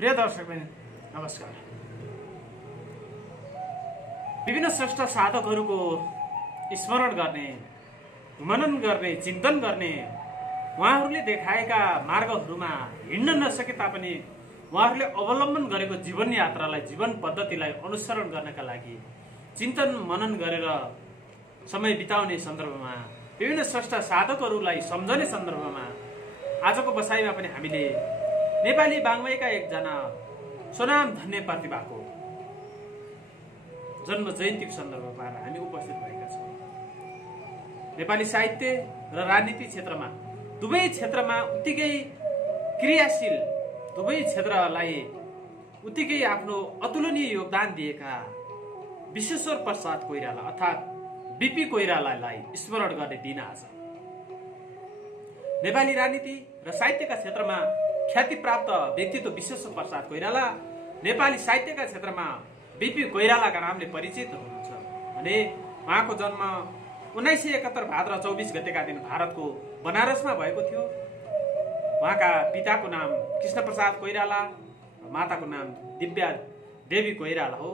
प्रिय दर्शकवृन्द नमस्कार। विभिन्न श्रेष्ठ साधकहरूको स्मरण गर्ने, मनन गर्ने, चिन्तन गर्ने, उहाँहरूले देखाएका मार्गहरूमा हिँड्न नसके तापनि उहाँहरूले अवलम्बन गरेको जीवन यात्रालाई, जीवन पद्धतिलाई अनुसरण गर्नका लागि चिन्तन मनन गरेर समय बिताउने सन्दर्भमा, विभिन्न श्रेष्ठ साधकहरूलाई सम्झने सन्दर्भमा आजको बसाइमा पनि हामीले नेपाली बाङ्मयका एकजना स्वनाम धन्य प्रतिभाको जन्म जयन्तीको सन्दर्भमा हामी उपस्थित भएका छौँ। नेपाली साहित्य र राजनीति क्षेत्रमा, दुवै क्षेत्रमा उत्तिकै क्रियाशील, दुवै क्षेत्रलाई उत्तिकै आफ्नो अतुलनीय योगदान दिएका विश्वेश्वर प्रसाद कोइराला अर्थात् बीपी कोइरालालाई स्मरण गर्ने दिन आज। नेपाली राजनीति र साहित्यका क्षेत्रमा ख्याति प्राप्त व्यक्तित्व विश्वेश्वर प्रसाद कोइराला नेपाली साहित्यका क्षेत्रमा बीपी कोइरालाका नामले परिचित हुनुहुन्छ भने उहाँको जन्म 1971 भाद्र 24 गतेका दिन भारतको बनारसमा भएको थियो। उहाँका पिताको नाम कृष्ण प्रसाद कोइराला, माताको नाम दिव्या देवी कोइराला हो।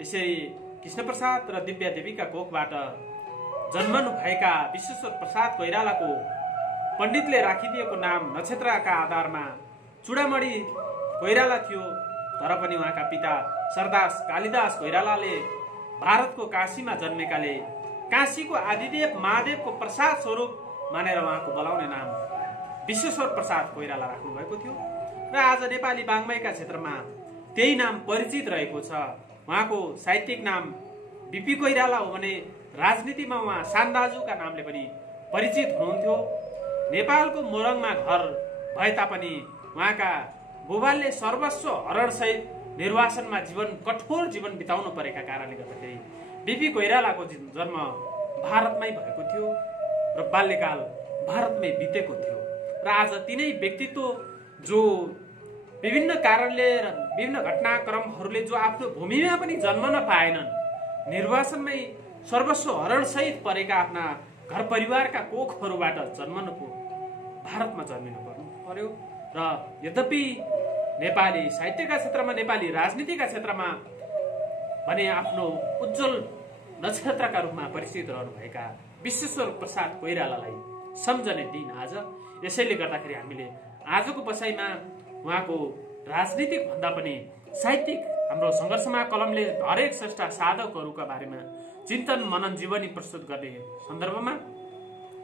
यसरी कृष्ण प्रसाद र दिव्या देवीका कोखबाट जन्मनु भएका विश्वेश्वर प्रसाद कोइरालाको पण्डितले राखिदिएको नाम नक्षत्रका आधारमा चुडामणि कोइराला थियो। तर पनि उहाँका पिता सरदास कालिदास कोइरालाले भारतको काशीमा जन्मेकाले काशीको आदिदेव महादेवको प्रसाद स्वरूप मानेर उहाँको बोलाउने नाम विश्वेश्वर प्रसाद कोइराला राख्नु भएको थियो र आज नेपाली बाङ्मयका क्षेत्रमा त्यही नाम परिचित रहेको छ। उहाँको साहित्यिक नाम बीपी कोइराला हो भने राजनीतिमा उहाँ सान्दाजुका नामले पनि परिचित हुनुहुन्थ्यो। नेपालको मोरङमा घर भए तापनि उहाँका बुबाले सर्वस्व हरणसहित निर्वासनमा कठोर जीवन बिताउनु परेका कारणले गर्दाखेरि बीपी कोइरालाको जन्म भारतमै भएको थियो र बाल्यकाल भारतमै बितेको थियो र आज तिनै व्यक्तित्व जो विभिन्न कारणले र विभिन्न घटनाक्रमहरूले जो आफ्नो भूमिमा पनि जन्मन पाएनन्, निर्वासनमै सर्वस्व हरणसहित परेका आफ्ना घर परिवारका कोखहरूबाट जन्मनुको भारतमा जन्मिनु पर्यो र यद्यपि नेपाली साहित्यका क्षेत्रमा, नेपाली राजनीतिका क्षेत्रमा भने आफ्नो उज्जवल नक्षत्रका रूपमा परिचित रहनुभएका विश्वेश्वर प्रसाद कोइरालालाई सम्झने दिन आज। यसैले गर्दाखेरि हामीले आजको बसाइमा उहाँको राजनीतिक भन्दा पनि साहित्यिक हाम्रो सङ्घर्षमा कलमले हरेक श्रेष्ठ साधकहरूका बारेमा चिन्तन मनन जीवनी प्रस्तुत गर्ने सन्दर्भमा,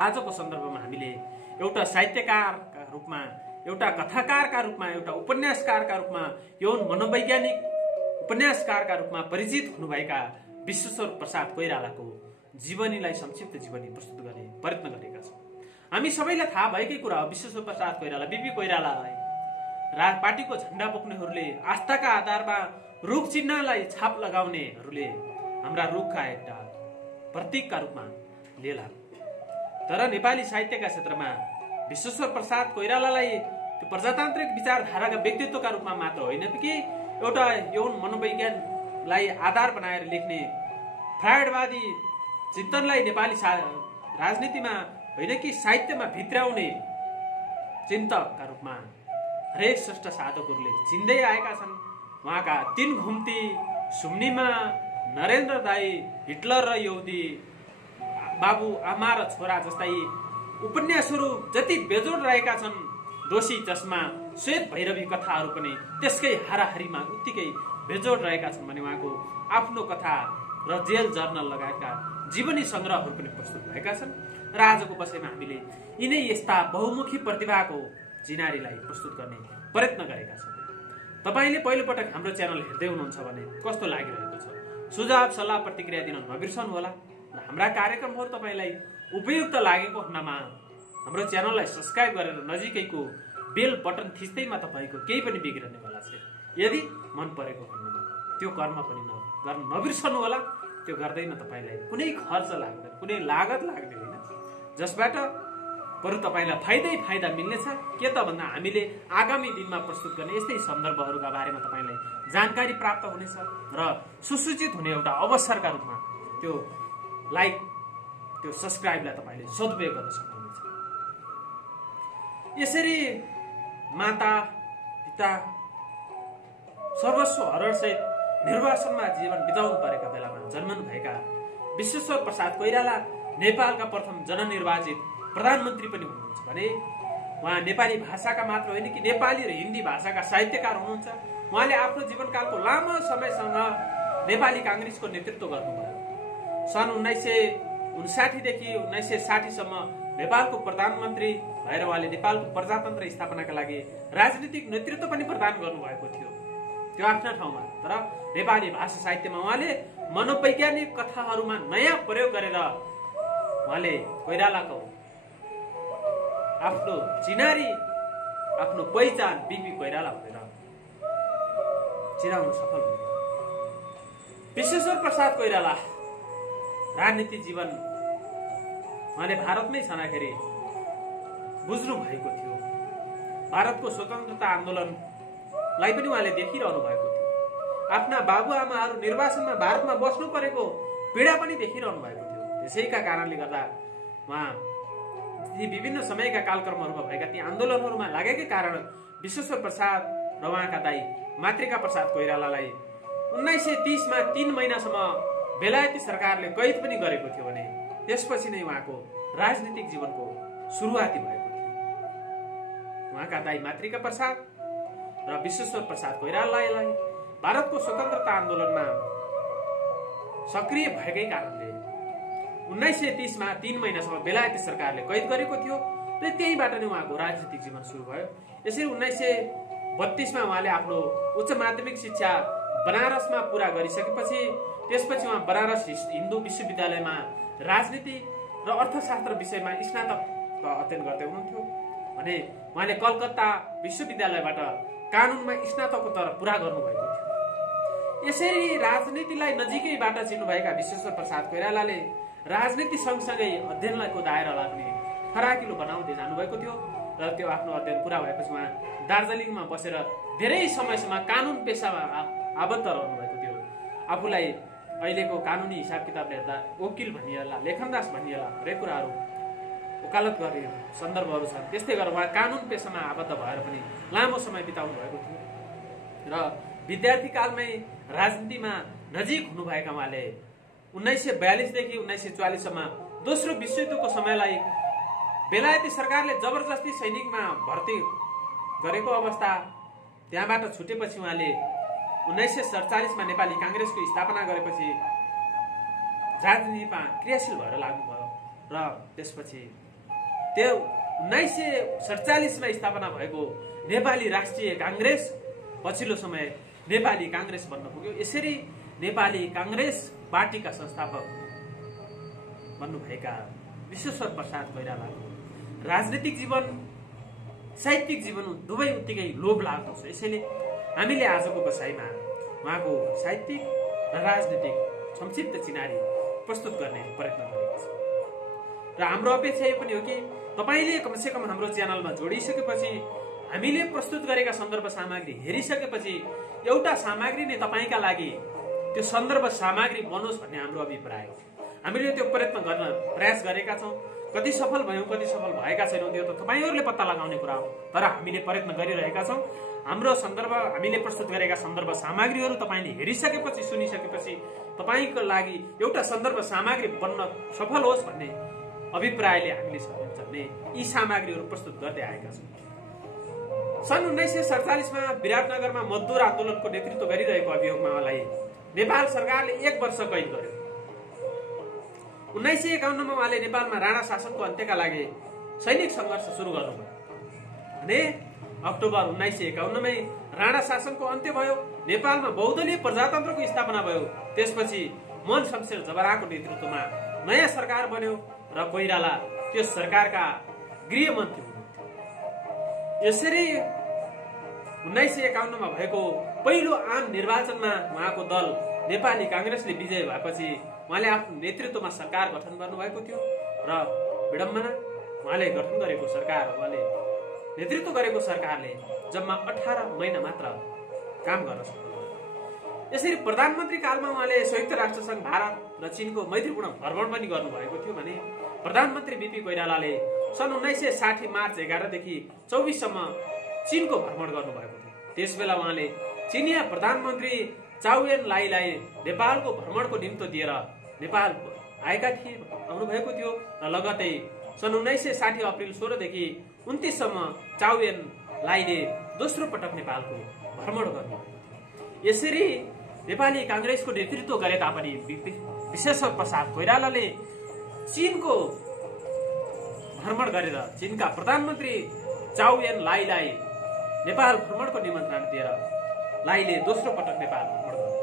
आजको सन्दर्भमा हामीले एउटा साहित्यकारका रूपमा, एउटा कथाकारका रूपमा, एउटा उपन्यासकारका रूपमा, यौन मनोवैज्ञानिक उपन्यासकारका रूपमा परिचित हुनुभएका विश्वेश्वर प्रसाद कोइरालाको जीवनीलाई, संक्षिप्त जीवनी प्रस्तुत गर्ने प्रयत्न गरेका छौँ। हामी सबैलाई थाहा भएकै कुरा हो, विश्वेश्वर प्रसाद कोइराला, बीपी कोइरालालाई पार्टीको झण्डा बोक्नेहरूले आस्थाका आधारमा रुख चिन्हलाई छाप लगाउनेहरूले हाम्रा रुखका एउटा प्रतीकका रूपमा लिएला। तर नेपाली साहित्यका क्षेत्रमा विश्वेश्वर प्रसाद कोइरालालाई त्यो प्रजातान्त्रिक विचारधाराका व्यक्तित्वका रूपमा मात्र होइन कि एउटा यौन मनोवैज्ञानलाई आधार बनाएर लेख्ने फ्रायडवादी चिन्तनलाई नेपाली राजनीतिमा होइन कि साहित्यमा भित्र्याउने चिन्तकका रूपमा हरेक श्रेष्ठ साधकहरूले चिन्दै आएका छन्। उहाँका तीन घुम्ती, सुम्निमा, नरेन्द्र दाई, हिटलर र यहुदी, बाबु आमा र छोरा जस्ता उपन्यासहरू जति बेजोड रहेका छन्, दोषी चस्मा, श्वेत भैरवी कथाहरू पनि त्यसकै हाराहारीमा उत्तिकै बेजोड रहेका छन् भने उहाँको आफ्नो कथा र जेल जर्नल लगायतका जीवनी सङ्ग्रहहरू पनि प्रस्तुत भएका छन् र आजको बसाइमा हामीले यिनै यस्ता बहुमुखी प्रतिभाको चिनारीलाई प्रस्तुत गर्ने प्रयत्न गरेका छौँ। तपाईँले पहिलोपटक हाम्रो च्यानल हेर्दै हुनुहुन्छ भने कस्तो लागिरहेको छ, सुझाव सल्लाह प्रतिक्रिया दिन नबिर्सनुहोला र हाम्रा कार्यक्रमहरू तपाईँलाई उपयुक्त लागेको खण्डमा हाम्रो च्यानललाई सब्सक्राइब गरेर नजिकैको बेल बटन थिच्दैमा तपाईँको केही पनि बिग्रनेवाला छ। यदि मन परेको खण्डमा त्यो कर्म पनि गर्न नबिर्सनुहोला। त्यो गर्दैमा तपाईँलाई कुनै खर्च लाग्दैन, कुनै लागत लाग्दैन, जसबाट बरु तपाईँलाई फाइदा मिल्नेछ। के त भन्दा हामीले आगामी दिनमा प्रस्तुत गर्ने यस्तै सन्दर्भहरूका बारेमा तपाईँलाई जानकारी प्राप्त हुनेछ र सुसूचित हुने एउटा अवसरका रूपमा त्यो लाइक, त्यो सब्सक्राइबलाई तपाईँले सदुपयोग गर्न सक्नुहुनेछ। यसरी माता, पिता, सर्वस्व हरणसहित निर्वासनमा जीवन बिताउनु परेका बेलामा जन्मनु भएका विश्वेश्वर प्रसाद कोइराला नेपालका प्रथम जननिर्वाचित प्रधानमन्त्री पनि हुनुहुन्छ भने उहाँ नेपाली भाषाका मात्र होइन कि नेपाली र हिन्दी भाषाका साहित्यकार हुनुहुन्छ। उहाँले आफ्नो जीवनकालको लामो समयसँग नेपाली काङ्ग्रेसको नेतृत्व गर्नुभयो। सन् 1959 देखि 1960 सम्म नेपालको प्रधानमन्त्री भएर उहाँले नेपालको प्रजातन्त्र स्थापनाका लागि राजनीतिक नेतृत्व पनि प्रदान गर्नुभएको थियो, त्यो आफ्ना ठाउँमा। तर नेपाली भाषा साहित्यमा उहाँले मनोवैज्ञानिक कथाहरूमा नयाँ प्रयोग गरेर उहाँले कोइरालाको आफ्नो चिनारी, आफ्नो पहिचान बिपी कोइराला भनेर चिनाउन सफल भयो। विश्वेश्वर प्रसाद कोइराला राजनीति जीवन उहाँले भारतमै छँदाखेरि बुझ्नु भएको थियो। भारतको स्वतन्त्रता आन्दोलनलाई पनि उहाँले देखिरहनु भएको थियो। आफ्ना बाबुआमाहरू निर्वासनमा भारतमा बस्नु परेको पीडा पनि देखिरहनु भएको थियो। त्यसैका कारणले गर्दा उहाँ ती विभिन्न समयका कालक्रमहरूमा भएका ती आन्दोलनहरूमा लागेकै कारण विश्वेश्वर प्रसाद र उहाँका दाइ मातृका प्रसाद कोइरालालाई 1930 मा 3 महिनासम्म बेलायती सरकारले कैद पनि गरेको थियो भने त्यसपछि नै उहाँको राजनीतिक जीवनको सुरुवाती भएको थियो। उहाँका दाइ मातृका प्रसाद र विश्वेश्वर प्रसाद कोइरालालाई भारतको स्वतन्त्रता आन्दोलनमा सक्रिय भएकै कारणले 1930 मा 3 महिनासम्म बेलायती सरकारले कैद गरेको थियो र त्यहीबाट नै उहाँको राजनीतिक जीवन सुरु भयो। यसरी 1932 मा उहाँले आफ्नो उच्च माध्यमिक शिक्षा बनारसमा पुरा गरिसकेपछि त्यसपछि उहाँ बनारस हिन्दू विश्वविद्यालयमा राजनीति र अर्थशास्त्र विषयमा स्नातक अध्ययन गर्दै हुनुहुन्थ्यो भने उहाँले कलकत्ता विश्वविद्यालयबाट कानुनमा स्नातकोत्तर पुरा गर्नुभएको थियो। यसरी राजनीतिलाई नजिकैबाट चिन्नुभएका विश्वेश्वर प्रसाद कोइरालाले राजनीति सँगसँगै अध्ययनको दायरालाई पनि फराकिलो बनाउँदै जानुभएको थियो र त्यो आफ्नो अध्ययन पुरा भएपछि उहाँ दार्जिलिङमा बसेर धेरै समयसम्म कानुन पेसामा आबद्ध रहनुभएको थियो। आफूलाई अहिलेको कानुनी हिसाब किताबले हेर्दा वकिल भनिएला, लेखनदास भनिएला, हरेक कुराहरू वकालत गर्ने सन्दर्भहरू छन्। त्यस्तै गरेर उहाँ कानुन पेसामा आबद्ध भएर पनि लामो समय बिताउनु भएको थियो र विद्यार्थी कालमै राजनीतिमा नजिक हुनुभएका उहाँले 1942 देखि 1944 सम्म दोस्रो विश्वयुद्धको समयलाई बेलायती सरकारले जबरजस्ती सैनिकमा भर्ती गरेको अवस्था, त्यहाँबाट छुटेपछि उहाँले 1947 मा नेपाली काङ्ग्रेसको स्थापना गरेपछि राजनीतिमा क्रियाशील भएर लाग्नुभयो र त्यसपछि त्यो 1947 मा स्थापना भएको नेपाली राष्ट्रिय काङ्ग्रेस पछिल्लो समय नेपाली काङ्ग्रेस बन्न पुग्यो। यसरी नेपाली काङ्ग्रेस पार्टीका संस्थापक बन्नुभएका विश्वेश्वर प्रसाद कोइरालाको राजनीतिक जीवन, साहित्यिक जीवन दुवै उत्तिकै लोभ लाग्दो छ। यसैले हामीले आजको बसाइमा उहाँको साहित्यिक र राजनीतिक संक्षिप्त चिनारी प्रस्तुत गर्ने प्रयत्न गरेका छौँ र हाम्रो अपेक्षा यो पनि हो कि तपाईँले कमसेकम हाम्रो च्यानलमा जोडिसकेपछि, हामीले प्रस्तुत गरेका सन्दर्भ सामग्री हेरिसकेपछि एउटा सामग्री नै तपाईँका लागि त्यो सन्दर्भ सामग्री बनोस् भन्ने हाम्रो अभिप्राय हो। हामीले त्यो प्रयत्न गर्न प्रयास गरेका छौँ। कति सफल भयौँ, कति सफल भएका छैनौँ त्यो त तपाईँहरूले पत्ता लगाउने कुरा हो, तर हामीले प्रयत्न गरिरहेका छौँ। हाम्रो सन्दर्भ, हामीले प्रस्तुत गरेका सन्दर्भ सामग्रीहरू तपाईँले हेरिसकेपछि, सुनिसकेपछि तपाईँको लागि एउटा सन्दर्भ सामग्री बन्न सफल होस् भन्ने अभिप्रायले हामीले भने यी सामग्रीहरू प्रस्तुत गर्दै आएका छौँ। सन् 1947 मा विराटनगरमा मजदुर आन्दोलनको नेतृत्व गरिरहेको अभियोगमा उहाँलाई नेपाल सरकारले 1 वर्ष कैद गर्यो। 1951 मा उहाँले नेपालमा राणा शासनको अन्त्यका लागि सैनिक सङ्घर्ष सुरु गर्नुभयो भने अक्टोबर 1951 मै राणा शासनको अन्त्य भयो। नेपालमा बहुदलीय प्रजातन्त्रको स्थापना भयो। त्यसपछि मन शमशेर जबराको नेतृत्वमा नयाँ सरकार बन्यो र कोइराला त्यो सरकारका गृहमन्त्री हुनुहुन्थ्यो। यसरी 1951 मा भएको पहिलो आम निर्वाचनमा उहाँको दल नेपाली काङ्ग्रेसले विजय भएपछि उहाँले आफ्नो नेतृत्वमा सरकार गठन गर्नुभएको थियो र विडम्बना उहाँले गठन गरेको सरकार, उहाँले नेतृत्व गरेको सरकारले जम्मा 18 महिना मात्र काम गर्न सक्यो। यसरी प्रधानमन्त्री कालमा उहाँले संयुक्त राष्ट्र सङ्घ, भारत र चीनको मैत्रीपूर्ण भ्रमण पनि गर्नुभएको थियो भने प्रधानमन्त्री बिपी कोइरालाले सन् 1960 मार्च 11 देखि 24 सम्म चीनको भ्रमण गर्नुभएको थियो। त्यसबेला उहाँले चिनिया प्रधानमन्त्री चाउ एन लाईलाई नेपालको भ्रमणको निम्तो दिएर नेपाल आएका थिए, आउनुभएको थियो र लगतै सन् 1960 अप्रिल 16 देखि 29 सम्म चाउ एन लाईले दोस्रो पटक नेपालको भ्रमण गर्नुभएको थियो। यसरी नेपाली कांग्रेसको नेतृत्व गरे तापनि विश्वेश्वर प्रसाद कोइरालाले चीनको भ्रमण गरेर चीनका प्रधानमन्त्री चाउ एन लाईलाई नेपाल भ्रमणको निमन्त्रणा दिएर लाईले दोस्रो पटक नेपाल भ्रमण गर्नुभयो।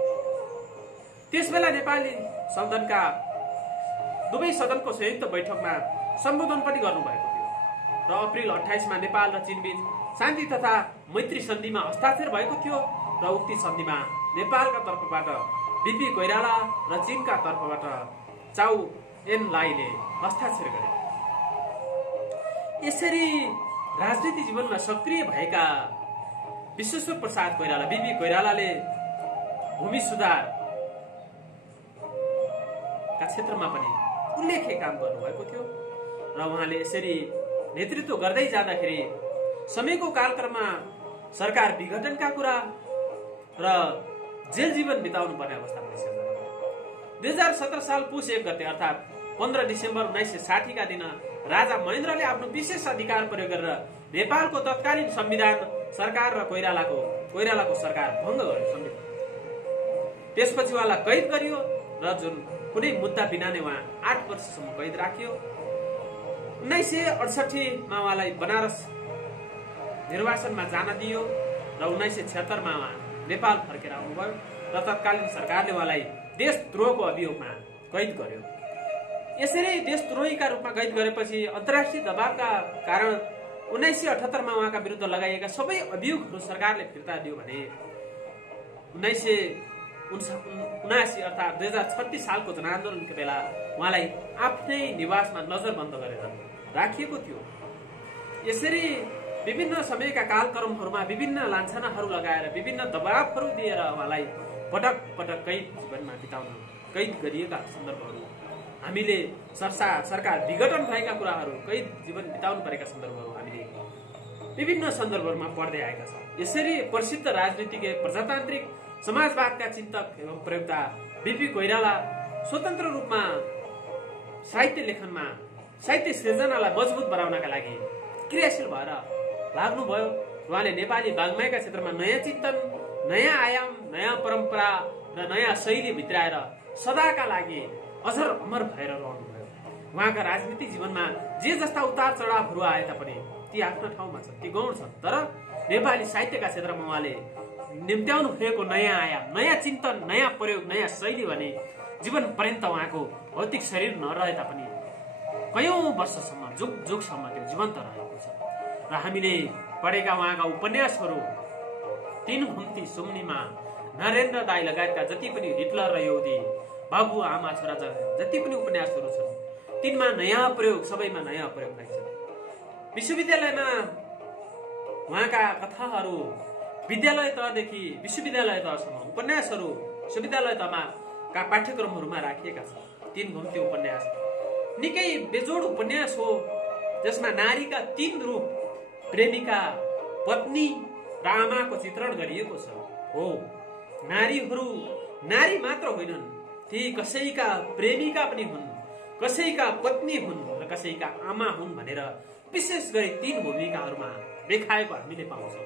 त्यसबेला नेपाली सदनका दुवै सदनको संयुक्त बैठकमा सम्बोधन पनि गर्नुभएको थियो र अप्रिल 28 मा नेपाल र चीनबीच शान्ति तथा मैत्री सन्धिमा हस्ताक्षर भएको थियो र उक्त सन्धिमा नेपालका तर्फबाट बीपी कोइराला र चीनका तर्फबाट चाउ एन लाईले हस्ताक्षर गरे। यसरी राजनीति जीवनमा सक्रिय भएका विश्वेश्वर प्रसाद कोइराला बीपी कोइरालाले भूमि सुधार का क्षेत्रमा पनि उल्लेख्य काम गर्नुभएको थियो र उहाँले यसरी नेतृत्व गर्दै जाँदाखेरि समयको कालक्रममा सरकार विघटनका कुरा र जेल जीवन बिताउनु पर्ने अवस्था पनि सिर्जना भयो। 2017 साल पुस 1 गते अर्थात् 15 डिसेम्बर 1960 का दिन राजा महेन्द्रले आफ्नो विशेष अधिकार प्रयोग गरेर नेपालको तत्कालीन संविधान सरकार र कोइरालाको सरकार भङ्ग गर्यो संविधान। त्यसपछि उहाँलाई कैद गरियो र जुन कुनै मुद्दा बिना नै उहाँ 8 वर्षसम्म कैद राखियो। 1968 मा उहाँलाई बनारस निर्वाचनमा जान दियो र 1976 मा उहाँ नेपाल फर्केर आउनुभयो र तत्कालीन सरकारले उहाँलाई देशद्रोहको अभियोगमा कैद गर्यो। यसरी देशद्रोहीका रूपमा कैद गरेपछि अन्तर्राष्ट्रिय दबावका कारण 1978 मा उहाँका विरुद्ध लगाइएका सबै अभियोगहरू सरकारले फिर्ता दियो भने 1979 अर्थात् 2036 सालको जनआन्दोलनको बेला उहाँलाई आफ्नै निवासमा नजरबन्द गरेर राखिएको थियो। यसरी विभिन्न समयका कालक्रमहरूमा विभिन्न लान्छनाहरू लगाएर विभिन्न दबावहरू दिएर उहाँलाई पटक पटक कैद जीवनमा बिताउन कैद गरिएका सन्दर्भहरू हामीले सरकार विघटन भएका कुराहरू कैद जीवन बिताउनु परेका सन्दर्भहरू हामीले विभिन्न सन्दर्भहरूमा पढ्दै आएका छौँ। यसरी प्रसिद्ध राजनीतिज्ञ प्रजातान्त्रिक समाजवादका चिन्तक एवं प्रयोक्ता बीपी कोइराला स्वतन्त्र रूपमा साहित्य लेखनमा साहित्य सृजनालाई मजबुत बनाउनका लागि क्रियाशील भएर लाग्नुभयो। उहाँले नेपाली वाङ्मयका क्षेत्रमा नयाँ चिन्तन, नयाँ आयाम, नयाँ परम्परा र नयाँ शैली भित्राएर सदाका लागि अझर अमर भएर रहनुभयो। उहाँका राजनीतिक जीवनमा जे जस्ता उतार चढावहरू आए तापनि ती आफ्नो ठाउँमा छन्, ती गौण छन्, तर नेपाली साहित्यका क्षेत्रमा उहाँले निम्त्याउनु भएको नयाँ आयाम, नयाँ चिन्तन, नयाँ प्रयोग, नयाँ शैली भने जीवन पर्यन्त उहाँको भौतिक शरीर नरहे तापनि कयौं वर्षसम्म जुग जुगसम्म त्यो जीवन्त रहेको छ। र हामीले पढेका उहाँका उपन्यासहरू तीन घुम्ती सुम्नीमा, नरेन्द्र दाई लगायतका जति पनि हिटलर र यहुदी, बाबु आमा छोरा जति पनि उपन्यासहरू छन् तिनमा नयाँ प्रयोग, सबैमा नयाँ प्रयोग रहेछ। विश्वविद्यालयमा उहाँका कथाहरू विद्यालय तहदेखि विश्वविद्यालय तहसम्म उपन्यासहरू विश्वविद्यालय तहमा का पाठ्यक्रमहरूमा राखिएका छन्। तीन घुम्ती उपन्यास निकै बेजोड उपन्यास हो जसमा नारीका 3 रूप, प्रेमिका, पत्नी र आमाको चित्रण गरिएको छ। हो, नारीहरू नारी मात्र होइनन्, ती कसैका प्रेमिका पनि हुन्, कसैका पत्नी हुन् र कसैका आमा हुन् भनेर विशेष गरी 3 भूमिकाहरूमा देखाएको हामीले पाउँछौँ।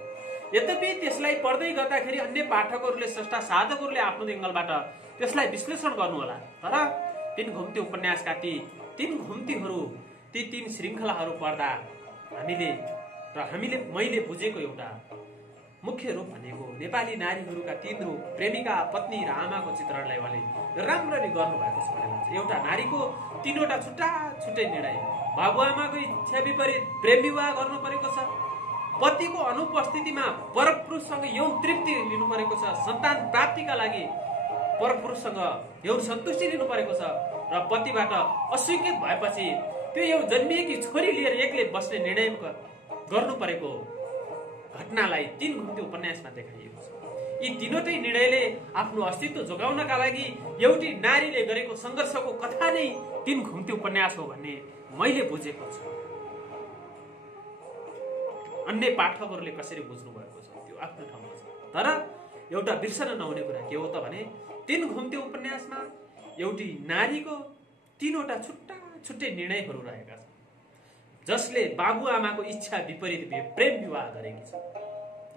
यद्यपि त्यसलाई पढ्दै गर्दाखेरि अन्य पाठकहरूले, स्रष्टा साधकहरूले आफ्नो एङ्गलबाट त्यसलाई विश्लेषण गर्नुहोला, तर तीन घुम्ती उपन्यासका ती 3 घुम्तीहरू, ती 3 श्रृङ्खलाहरू पढ्दा मैले बुझेको एउटा मुख्य रूप भनेको नेपाली नारीहरूका 3 रूप, प्रेमिका, पत्नी र आमाको चित्रणलाई उहाँले राम्ररी गर्नुभएको छ भन्ने लाग्छ। एउटा नारीको 3वटा छुट्टा छुट्टै निर्णय, बाबुआमाको इच्छा विपरीत प्रेम विवाह गर्नु परेको छ, पतिको अनुपस्थितिमा परपुरुषसँग यौन तृप्ति लिनु परेको छ, सन्तान प्राप्तिका लागि परपुरुषसँग यौन सन्तुष्टि लिनु परेको छ र पतिबाट अस्वीकृत भएपछि त्यो यौन जन्मिएकी छोरी लिएर एक्लै बस्ने निर्णय गर्नु परेको घटनालाई 3 घुम्ती उपन्यासमा देखाइएको छ। यी तीनवटै निर्णयले आफ्नो अस्तित्व जोगाउनका लागि एउटी नारीले गरेको सङ्घर्षको कथा नै 3 घुम्ती उपन्यास हो भन्ने मैले बुझेको छु। अन्य पाठकहरूले कसरी बुझ्नु भएको छ त्यो आफ्नो ठाउँमा छ, तर एउटा बिर्सन नहुने कुरा के हो त भने 3 घुम्ती उपन्यासमा एउटी नारीको 3वटा छुट्टा छुट्टै निर्णयहरू रहेका छन्, जसले बाबुआमाको इच्छा विपरीत प्रेम विवाह गरेकी छ।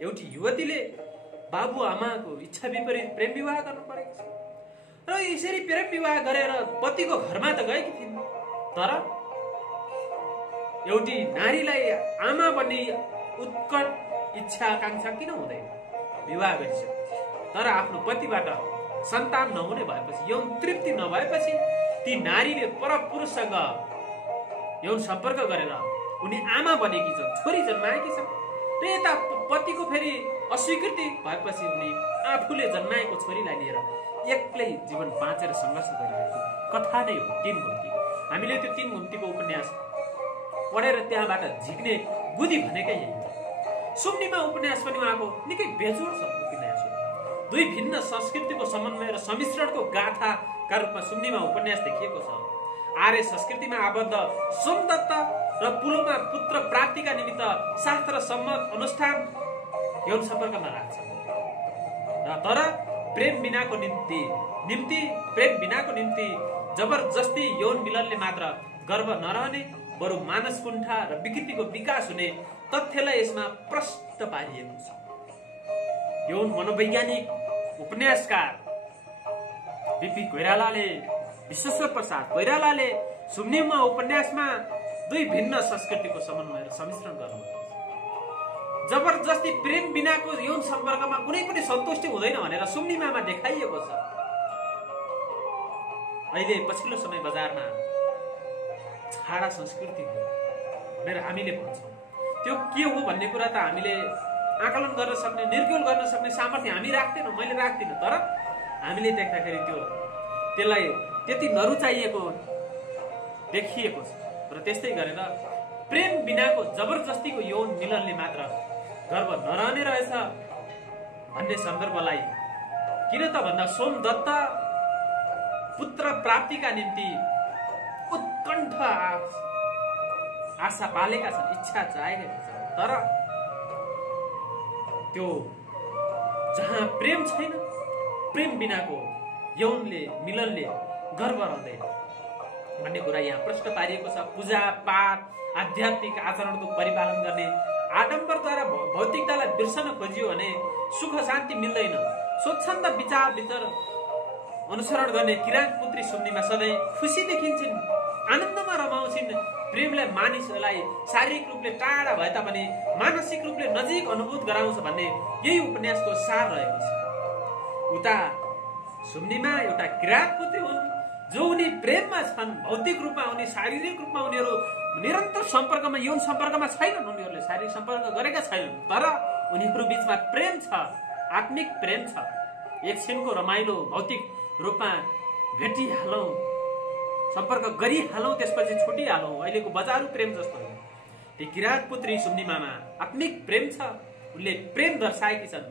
एउटी युवतीले बाबुआमाको इच्छा विपरीत प्रेम विवाह गर्नु परेको छ र यसरी प्रेम विवाह गरेर पतिको घरमा त गएकी थिइन्, तर एउटी नारीलाई आमा बन्ने उत्कट इच्छा आकांक्षा किन हुँदैन? विवाह गरिसकेपछि तर आफ्नो पतिबाट सन्तान नहुने भएपछि, यौन तृप्ति नभएपछि ती नारीले परपुरुषसँग यौन सम्पर्क गरेर उनी आमा बनेकी छन्, छोरी जन्माएकी छन् र यता पतिको फेरि अस्वीकृति भएपछि उनी आफूले जन्माएको छोरीलाई लिएर एक्लै जीवन बाँचेर सङ्घर्ष गरिरहेको कथा नै हो 3 घुम्ती। हामीले त्यो 3 घुम्तीको उपन्यास पढेर त्यहाँबाट झिक्ने बुद्धि भनेकै यही हो। सुम्निमा उपन्यास पनि उहाँको निकै बेजोड उपन्यास हो। 2 भिन्न संस्कृतिको समन्वय र सम्मिश्रणको गाथाका रूपमा सुम्निमा उपन्यास देखिएको छ। आर्य संस्कृतिमा आबद्ध सोमदत्त र पुलोमा पुत्र प्राप्तिका निमित्त शास्त्र सम्मत अनुष्ठान यौन सम्पर्कमा राख्छ र तर प्रेम बिनाको निम्ति जबरजस्ती यौन मिलनले मात्र गर्भ नरहने, बरु मानस कुण्ठा र विकृतिको विकास हुने तथ्यलाई यसमा प्रष्ट पारिएको छ। यौन मनोवैज्ञानिक उपन्यासकार बीपी कोइरालाले, विश्वेश्वर प्रसाद कोइरालाले सुम्निमा उपन्यासमा 2 भिन्न संस्कृतिको समन्वय र सम्मिश्रण गर्नुभएको छ। जबरजस्ती प्रेम बिनाको यौन सम्पर्कमा कुनै पनि सन्तुष्टि हुँदैन भनेर सुम्निमामा देखाइएको छ। अहिले पछिल्लो समय बजारमा छाडा संस्कृति हो भनेर हामीले भन्छौँ। त्यो के हो भन्ने कुरा त हामीले आकलन गर्न सक्ने, निर्क्युल गर्न सक्ने सामर्थ्य हामी राख्दैनौँ, मैले राख्दिनँ। तर हामीले देख्दाखेरि त्यसलाई त्यति नरुचाइएको देखिएको छ र त्यस्तै गरेर प्रेम बिनाको जबरजस्तीको यौन मिलनले मात्र गर्भ नरहने रहेछ भन्ने सन्दर्भलाई किन त भन्दा सोमदत्त पुत्र प्राप्तिका निम्ति उत्कण्ठ आशा पालेका छन्, इच्छा चाहेका छन्, तर त्यो जहाँ प्रेम छैन, प्रेम बिनाको यौनले मिलनले गर्भ रहँदैन भन्ने कुरा यहाँ प्रश्न पारिएको छ। पूजा पाठ आध्यात्मिक आचरणको परिपालन गर्ने आडम्बरद्वारा भौतिकतालाई बिर्सन खोजियो भने सुख शान्ति मिल्दैन। स्वच्छन्द विचार अनुसरण गर्ने किराँत पुत्री सुम्निमा सधैँ खुसी देखिन्छन्, आनन्दमा रमाउँछिन्। प्रेमलाई मानिसलाई शारीरिक रूपले टाढा भए तापनि मानसिक रूपले नजिक अनुभूत गराउँछ भन्ने यही उपन्यासको सार रहेको छ। उता सुम्निमा एउटा किराँत पुत्री हुन् जो उनी प्रेममा छन्, भौतिक रूपमा उनी, शारीरिक रूपमा उनीहरू निरन्तर सम्पर्कमा, यौन सम्पर्कमा छैनन्, उनीहरूले शारीरिक सम्पर्क गरेका छैनन्, तर उनीहरू बीचमा प्रेम छ, आत्मिक प्रेम छ। एकछिनको रमाइलो भौतिक रूपमा भेटिहालौँ, सम्पर्क गरिहालौँ, त्यसपछि छुटिहालौँ, अहिलेको बजारू प्रेम जस्तो हो। त्यो किराँत पुत्री सुम्निमामा आत्मिक प्रेम छ, उनले प्रेम दर्शाएकी छन्।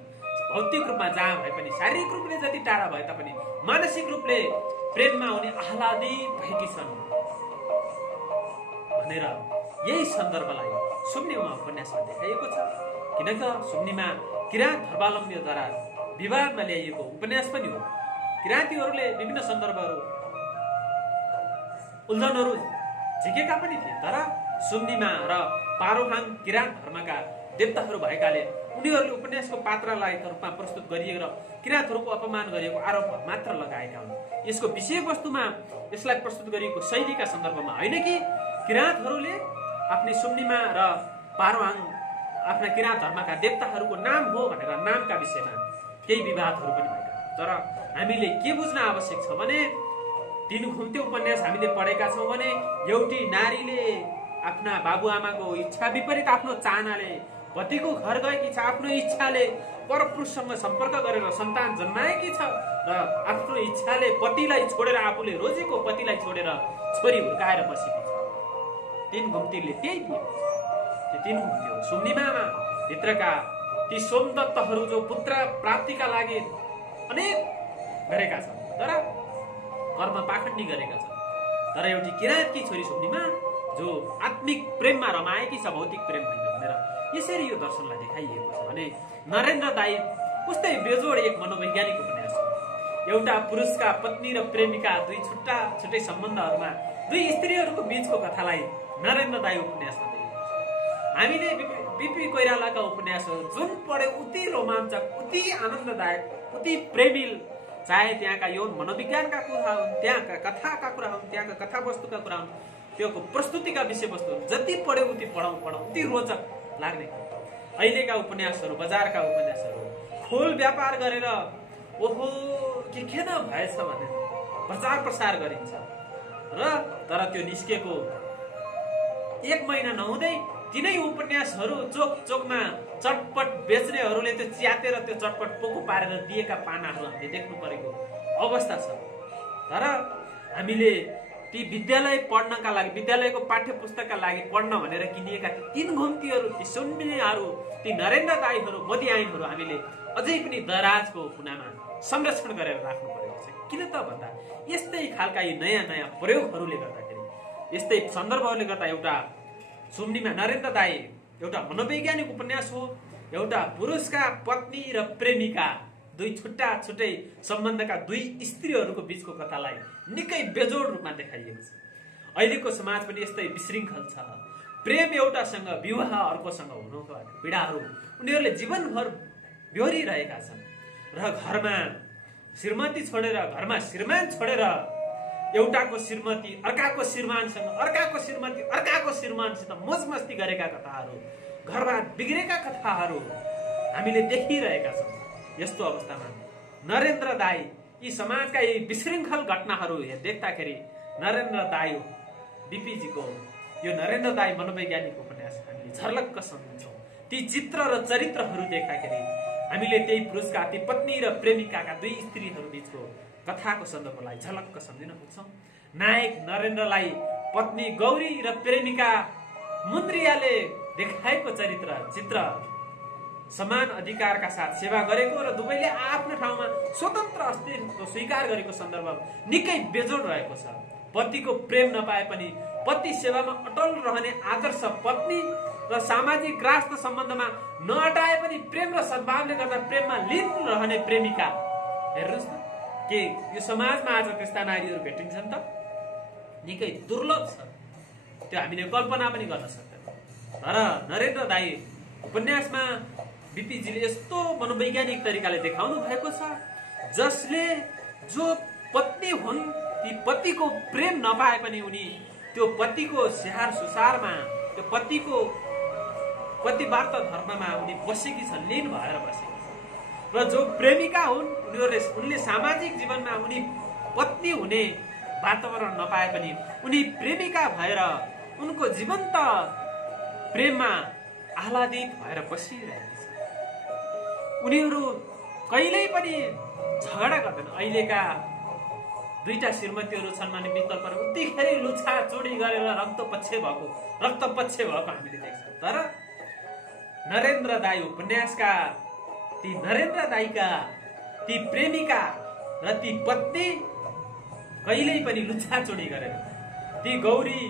भौतिक रूपमा जहाँ भए पनि, शारीरिक रूपले जति टाढा भए तापनि मानसिक रूपले प्रेममा उनी आह्लादित भएकी छन् भनेर यही सन्दर्भलाई सुम्निमा उपन्यासमा देखाइएको छ। किनकि सुम्निमा किराँत धर्मावलम्बीद्वारा विवादमा ल्याइएको उपन्यास पनि हो। किराँतीहरूले विभिन्न सन्दर्भहरू, उल्झनहरू झिकेका पनि थिए, तर सुम्निमा र पारोहाङ किराँत धर्मका देवताहरू भएकाले उनीहरूले उपन्यासको पात्रलाई रूपमा प्रस्तुत गरिएर किराँतहरूको अपमान गरिएको आरोप मात्र लगाएका हुन्। यसको विषयवस्तुमा यसलाई प्रस्तुत गरिएको शैलीका सन्दर्भमा होइन कि किराँतहरूले आफ्नै सुम्निमा र पारोहाङ आफ्ना किराँत धर्मका देवताहरूको नाम हो भनेर नामका विषयमा केही विवादहरू पनि भएका। तर हामीले के बुझ्न आवश्यक छ भने 3 घुम्ती उपन्यास हामीले पढेका छौँ भने एउटी नारीले आफ्ना बाबुआमाको इच्छा विपरीत आफ्नो चाहनाले पतिको घर गएकी छ, आफ्नो इच्छाले परपुरुषसँग सम्पर्क गरेर सन्तान जन्माएकी छ र आफ्नो इच्छाले पतिलाई छोडेर, आफूले रोजेको पतिलाई छोडेर छोरी हुर्काएर बसेकी छ। 3 घुम्तीले त्यही दिएको छ। त्यो 3 घुम्ती हो। सुम्निमामा भित्रका ती सोमदत्तहरू जो पुत्र प्राप्तिका लागि अनेक गरेका छन्, तर कर्म पाखण्डी गरेका छन्, तर एउटी किराँतकी छोरी सुम्निमा जो आत्मिक प्रेममा रमाएकी छ, भौतिक प्रेम होइन भनेर यसरी यो दर्शनलाई देखाइएको छ भने नरेन्द्र दाई उस्तै बेजोड एक मनोवैज्ञानिक उपन्यास हो। एउटा पुरुषका पत्नी र प्रेमिका दुई छुट्टा छुट्टै सम्बन्धहरूमा दुई स्त्रीहरूको बीचको कथालाई नरेन्द्र दाइ उपन्यासमा देखेको छ। हामीले बिपी कोइरालाका उपन्यासहरू जुन पढ्यो उति रोमाञ्चक, उति आनन्ददायक, उति प्रेमिल, चाहे त्यहाँका यौन मनोविज्ञानका कुरा हुन्, त्यहाँका कथाका कुरा हुन्, त्यहाँका कथावस्तुका कुरा हुन्, त्योको प्रस्तुतिका विषयवस्तुहरू जति पढ्यो उति पढौँ उति रोचक लाग्ने। अहिलेका उपन्यासहरू, बजारका उपन्यासहरू खोल व्यापार गरेर ओहो के न भएछ भनेर प्रचार प्रसार गरिन्छ र तर त्यो निस्केको 1 महिना नहुँदै तिनै उपन्यासहरू चोक चोकमा चटपट बेच्नेहरूले त्यो च्यातेर त्यो चटपट पोको पारेर दिएका पानाहरू हामीले देख्नु परेको अवस्था छ। तर हामीले ती विद्यालय पढ्नका लागि, विद्यालयको पाठ्य पुस्तकका लागि पढ्न भनेर किनिएका ती 3 घुम्तीहरू, ती सुन्नेहरू, ती नरेन्द्र दाइहरू, मोदी आइनहरू हामीले अझै पनि दराजको कुनामा संरक्षण गरेर राख्नु परेको छ। किन त भन्दा यस्तै खालका यी नयाँ नयाँ प्रयोगहरूले गर्दाखेरि, यस्तै सन्दर्भहरूले गर्दा एउटा सुम्निमा नरेन्द्र दाइ एउटा मनोवैज्ञानिक उपन्यास हो। एउटा पुरुषका पत्नी र प्रेमिका दुई छुट्टा छुट्टै सम्बन्धका दुई स्त्रीहरूको बीचको कथालाई निकै बेजोड रूपमा देखाइएको छ। अहिलेको समाज पनि यस्तै विशृङ्खल छ। प्रेम एउटासँग, विवाह अर्कोसँग हुनुको पीडाहरू उनीहरूले जीवनभर बेहोरिरहेका छन् र घरमा श्रीमती छोडेर, घरमा श्रीमान छोडेर एउटाको श्रीमती अर्काको श्रीमानसँग, अर्काको श्रीमती अर्काको श्रीमानसित मोजमस्ती गरेका कथाहरू, घरमा बिग्रेका कथाहरू हामीले देखिरहेका छौँ। यस्तो अवस्थामा नरेन्द्र दाइ यी समाजका यी विशृङ्खल घटनाहरू देख्दाखेरि नरेन्द्र दाइ बिपीजीको यो नरेन्द्र दाइ मनोवैज्ञानिक उपन्यास हामीले झर्लक्क सम्झन्छौँ। ती चित्र र चरित्रहरू देख्दाखेरि हामीले त्यही पुरुषका, ती पत्नी र प्रेमिकाका दुई स्त्रीहरू बीचको कथाको सन्दर्भलाई झलक्क सम्झिन पुग्छौँ। नायक नरेन्द्रलाई पत्नी गौरी र प्रेमिका मुन्द्रियाले देखाएको चित्र समान अधिकारका साथ सेवा गरेको र दुवैले आफ्नो ठाउँमा स्वतन्त्र अस्तित्व स्वीकार गरेको सन्दर्भ निकै बेजोड रहेको छ। पतिको प्रेम नपाए पनि पति सेवामा अटल रहने आदर्श पत्नी र सामाजिक राष्ट्र सम्बन्धमा नअटाए पनि प्रेम र सद्भावले गर्दा प्रेममा लीन रहने प्रेमिका। हेर्नुहोस् न, के यो समाजमा आज त्यस्ता नारीहरू भेटिन्छन् त? निकै दुर्लभ छ। त्यो हामीले कल्पना पनि गर्न सक्दैन। तर नरेन्द्र दाइ उपन्यासमा बिपीजीले यस्तो मनोवैज्ञानिक तरिकाले देखाउनु भएको छ जसले जो पत्नी हुन् ती पतिको प्रेम नपाए पनि उनी त्यो पतिको स्याहार सुसारमा, त्यो पतिको पतिवार्त धर्ममा उनी बसेकी छन्, लीन भएर बसेकी छन्। र जो प्रेमिका हुन् उनले सामाजिक जीवनमा उनी पत्नी हुने वातावरण नपाए पनि उनी प्रेमिका भएर उनको जीवन्त प्रेममा आह्लादित भएर बसिरहेका छन्। उनीहरू कहिल्यै पनि झगडा गर्दैन। अहिलेका दुईटा श्रीमतीहरू छन् भने बित्तल पर उतिखेरै लुछा चोडी गरेर रक्तपक्ष भएको हामीले देख्छौँ। तर नरेन्द्र दाइ उपन्यासका ती नरेन्द्र दाइका ती प्रेमिका र ती पत्नी कहिल्यै पनि लुछा चोडी गरेर, ती गौरी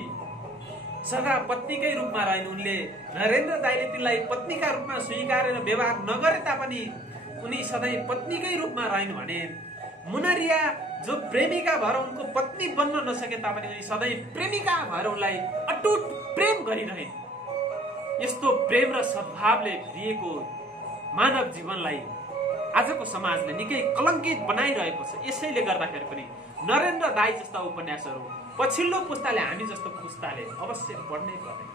सदा पत्नीकै रूपमा रहन्। उनले नरेन्द्र दाइले तिनलाई पत्नीका रूपमा स्वीकारेर व्यवहार नगरे तापनि उनी सधैँ पत्नीकै रूपमा रहन् भने मुनरिया जो प्रेमिका भएर उनको पत्नी बन्न नसके तापनि उनी सधैँ प्रेमिका भएर उनलाई अटुट प्रेम गरिरहन्। यस्तो प्रेम र सद्भावले भरिएको मानव जीवनलाई आजको समाजले निकै कलङ्कित बनाइरहेको छ। यसैले गर्दाखेरि पनि नरेन्द्र दाइ जस्ता उपन्यासहरू पछिल्लो पुस्ताले, हामी जस्तो पुस्ताले अवश्य पढ्नै पर्ने।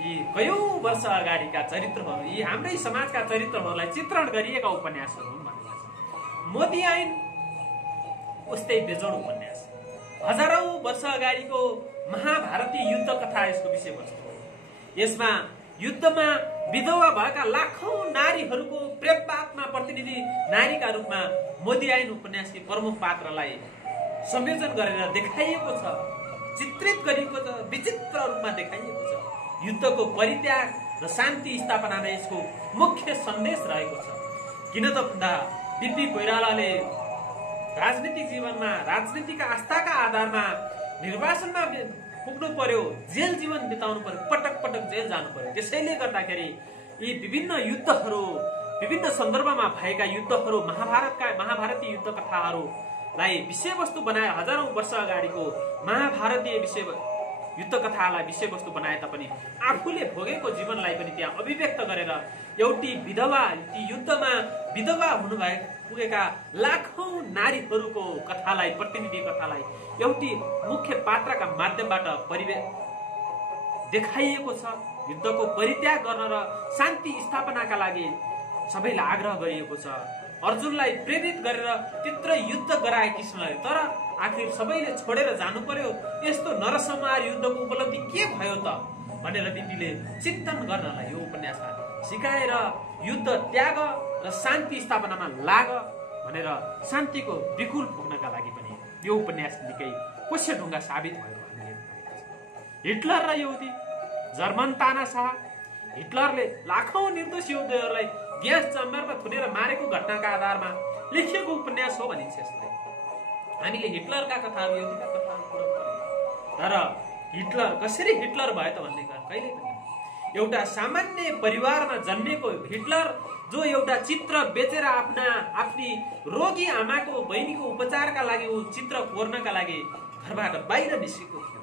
यी कयौं वर्ष अगाडिका चरित्रहरू, यी हाम्रै समाजका चरित्रहरूलाई चित्रण गरिएका उपन्यासहरू हुन् भनेको छ। मोदी ऐन उस्तै बेजोड उपन्यास। हजारौं वर्ष अगाडिको महाभारतीय युद्ध कथा यसको विषयवस्तु हो। यसमा युद्धमा विधवा भएका लाखौं नारीहरूको प्रेमपातमा प्रतिनिधि नारीका रूपमा मोदी ऐन उपन्यासकी प्रमुख पात्रलाई संयोजन गरेर देखाइएको छ, चित्रित गरिएको छ, विचित्र रूपमा देखाइएको छ। युद्धको परित्याग र शान्ति स्थापना नै यसको मुख्य सन्देश रहेको छ। किन त भन्दा बिपी कोइरालाले राजनीतिक जीवनमा, राजनीतिका आस्थाका आधारमा निर्वाचनमा पुग्नु पर्यो, जेल जीवन बिताउनु पर्यो, पटक पटक जेल जानु पर्यो। त्यसैले गर्दाखेरि यी विभिन्न युद्धहरू विभिन्न सन्दर्भमा भएका युद्धहरू, महाभारतीय युद्ध कथाहरूलाई विषयवस्तु बनाए, हजारौं वर्ष अगाडिको महाभारतीय युद्ध कथालाई विषयवस्तु बनाए तापनि आफूले भोगेको जीवनलाई पनि त्यहाँ अभिव्यक्त गरेर एउटी विधवा, ती युद्धमा विधवा पुगेका लाखौं नारीहरूको कथालाई, प्रतिनिधि कथालाई एउटी मुख्य पात्रका माध्यमबाट देखाइएको छ। युद्धको परित्याग गर्न र शान्ति स्थापनाका लागि सबैलाई आग्रह गरिएको छ। अर्जुनलाई प्रेरित गरेर त्यत्र युद्ध गराए कृष्णले, तर आखिर सबैले छोडेर जानु पर्यो। यस्तो नरसंहार युद्धको उपलब्धि के भयो त भनेर बिपीले चिन्तन गर्नलाई यो उपन्यासमा सिकाएर युद्ध त्याग र शान्ति स्थापनामा लाग भनेर शान्तिको बिकुल फुक्नका लागि पनि यो उपन्यास निकै कोष्यढुङ्गा साबित भएको हामीले देखेका छौँ। हिटलर र यहुदी, जर्मन तानाशाह, हिटलरले लाखौं निर्दोष यहुदीहरूलाई ग्यास चम्बरमा थुनेर मारेको घटनाका आधारमा लेखिएको उपन्यास हो भनिन्छ यसलाई। हामीले हिटलरका कथाहरू, यहुदीका कथाहरू कुरा गर्छौँ, तर हिटलर कसरी हिटलर भयो त भन्ने कुरा कहिले पनि एउटा सामान्य परिवारमा जन्मेको हिटलर जो एउटा चित्र बेचेर आफ्नी रोगी आमाको बहिनीको उपचारका लागि ऊ चित्र कोर्नका लागि घरबाट बाहिर निस्केको थियो।